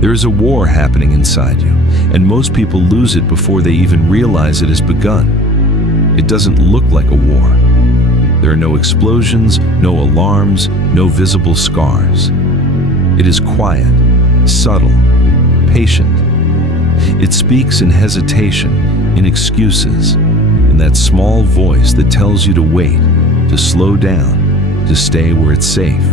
There is a war happening inside you, and most people lose it before they even realize it has begun. It doesn't look like a war. There are no explosions, no alarms, no visible scars. It is quiet, subtle, patient. It speaks in hesitation, in excuses, in that small voice that tells you to wait, to slow down, to stay where it's safe.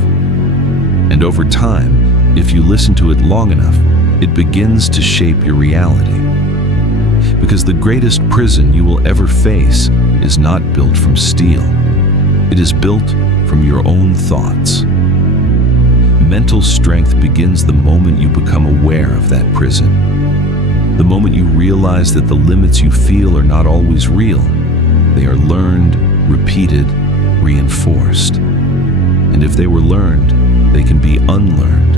And over time, if you listen to it long enough, it begins to shape your reality. Because the greatest prison you will ever face is not built from steel. It is built from your own thoughts. Mental strength begins the moment you become aware of that prison. The moment you realize that the limits you feel are not always real. They are learned, repeated, reinforced. And if they were learned, they can be unlearned.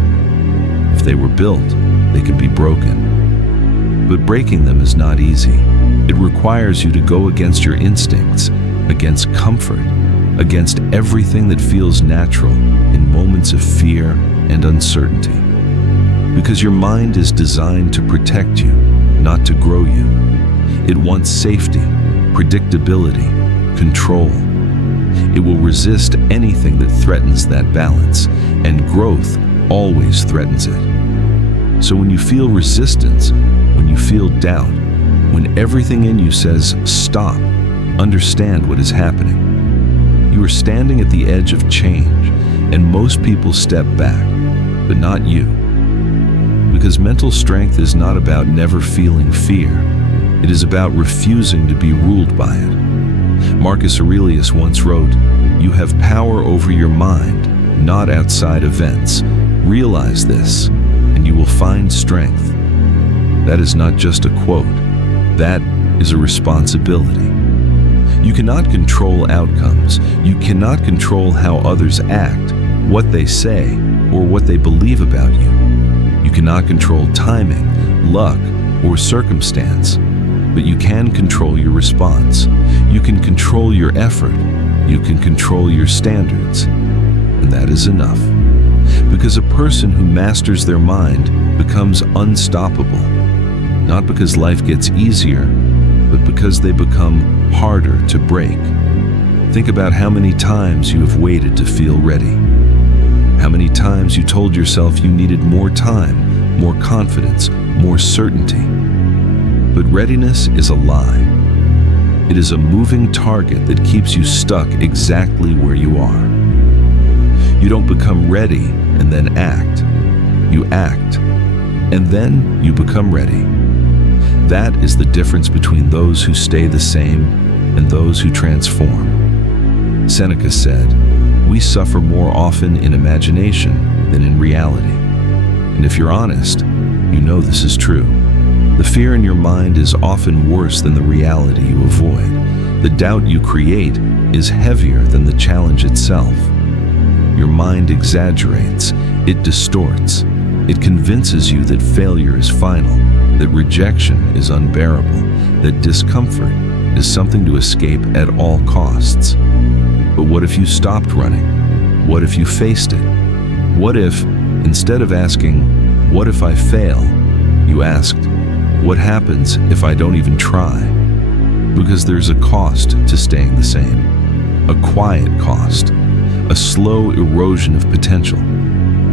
If they were built, they can be broken. But breaking them is not easy. It requires you to go against your instincts, against comfort, against everything that feels natural in moments of fear and uncertainty. Because your mind is designed to protect you, not to grow you. It wants safety, predictability, control. It will resist anything that threatens that balance, and growth always threatens it. So when you feel resistance, when you feel doubt, when everything in you says, stop, understand what is happening. You are standing at the edge of change, and most people step back, but not you. Because mental strength is not about never feeling fear. It is about refusing to be ruled by it. Marcus Aurelius once wrote, "You have power over your mind, not outside events. Realize this, and you will find strength." That is not just a quote. That is a responsibility. You cannot control outcomes. You cannot control how others act, what they say, or what they believe about you. You cannot control timing, luck, or circumstance, but you can control your response. You can control your effort. You can control your standards. And that is enough. Because a person who masters their mind becomes unstoppable, not because life gets easier, but because they become harder to break. Think about how many times you have waited to feel ready. How many times you told yourself you needed more time, more confidence, more certainty. But readiness is a lie. It is a moving target that keeps you stuck exactly where you are. You don't become ready and then act. You act, and then you become ready. That is the difference between those who stay the same and those who transform. Seneca said, "We suffer more often in imagination than in reality." And if you're honest, you know this is true. The fear in your mind is often worse than the reality you avoid. The doubt you create is heavier than the challenge itself. Your mind exaggerates, it distorts, it convinces you that failure is final, that rejection is unbearable, that discomfort is something to escape at all costs. But what if you stopped running? What if you faced it? What if, instead of asking, "What if I fail?" you asked, "What happens if I don't even try?" Because there's a cost to staying the same. A quiet cost. A slow erosion of potential.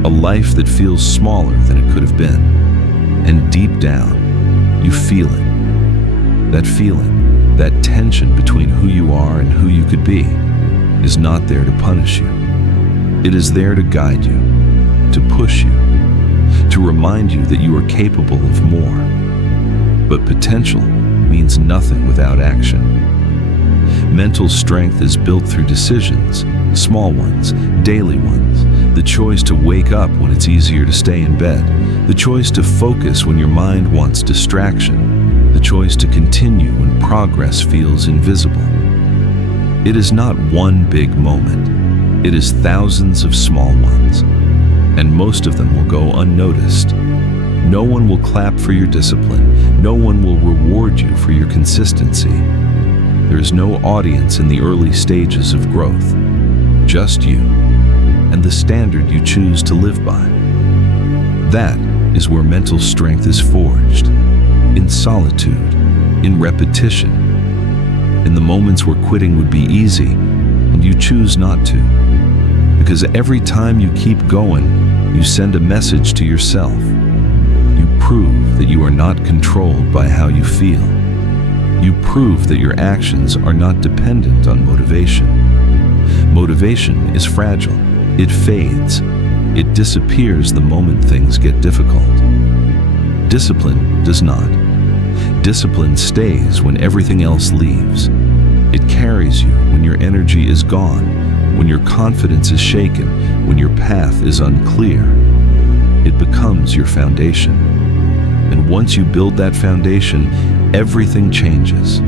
A life that feels smaller than it could have been. And deep down, you feel it. That feeling, that tension between who you are and who you could be, is not there to punish you. It is there to guide you, to push you, to remind you that you are capable of more. But potential means nothing without action. Mental strength is built through decisions, small ones, daily ones, the choice to wake up when it's easier to stay in bed, the choice to focus when your mind wants distraction, the choice to continue when progress feels invisible. It is not one big moment. It is thousands of small ones, and most of them will go unnoticed. No one will clap for your discipline. No one will reward you for your consistency. There is no audience in the early stages of growth, just you and the standard you choose to live by. That is where mental strength is forged. In solitude, in repetition, in the moments where quitting would be easy and you choose not to. Because every time you keep going, you send a message to yourself. You prove that you are not controlled by how you feel. You prove that your actions are not dependent on motivation. Motivation is fragile. It fades. It disappears the moment things get difficult. Discipline does not. Discipline stays when everything else leaves. It carries you when your energy is gone, when your confidence is shaken, when your path is unclear. It becomes your foundation. And once you build that foundation, everything changes.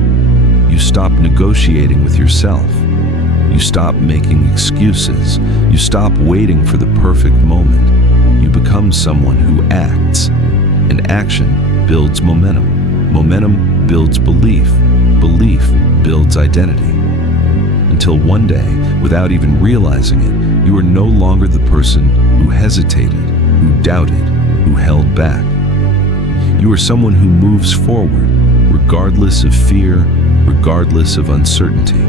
You stop negotiating with yourself. You stop making excuses. You stop waiting for the perfect moment. You become someone who acts. And action builds momentum. Momentum builds belief. Belief builds identity. Until one day, without even realizing it, you are no longer the person who hesitated, who doubted, who held back. You are someone who moves forward, regardless of fear, regardless of uncertainty.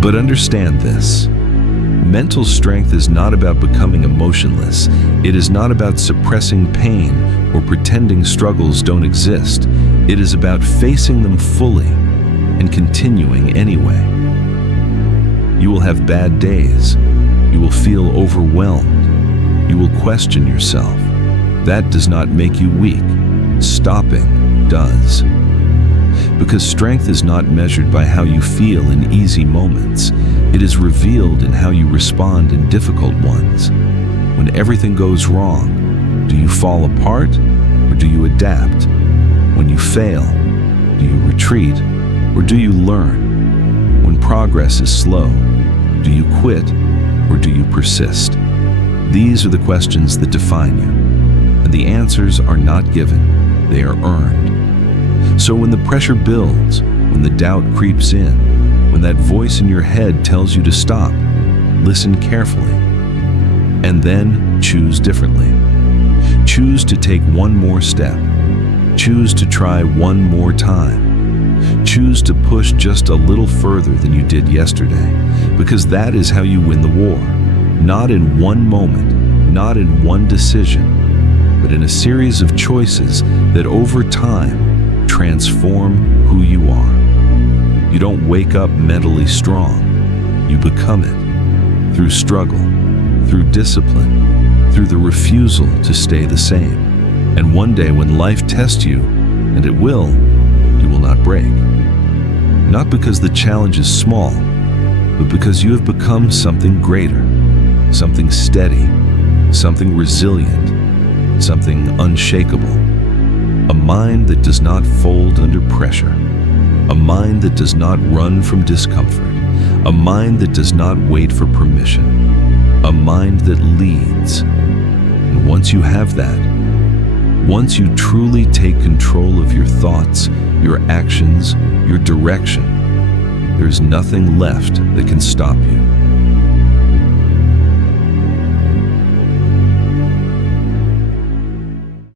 But understand this. Mental strength is not about becoming emotionless. It is not about suppressing pain or pretending struggles don't exist. It is about facing them fully and continuing anyway. You will have bad days. You will feel overwhelmed. You will question yourself. That does not make you weak. Stopping does. Because strength is not measured by how you feel in easy moments. It is revealed in how you respond in difficult ones. When everything goes wrong, do you fall apart or do you adapt? When you fail, do you retreat or do you learn? When progress is slow, do you quit or do you persist? These are the questions that define you, and the answers are not given, they are earned. So when the pressure builds, when the doubt creeps in, when that voice in your head tells you to stop, listen carefully, and then choose differently. Choose to take one more step. Choose to try one more time. Choose to push just a little further than you did yesterday, because that is how you win the war. Not in one moment, not in one decision, but in a series of choices that over time transform who you are. You don't wake up mentally strong. You become it through struggle, through discipline, through the refusal to stay the same. And one day when life tests you, and it will, you will not break. Not because the challenge is small, but because you have become something greater, something steady, something resilient, something unshakable. A mind that does not fold under pressure. A mind that does not run from discomfort. A mind that does not wait for permission. A mind that leads. And once you have that, once you truly take control of your thoughts, your actions, your direction, there's nothing left that can stop you.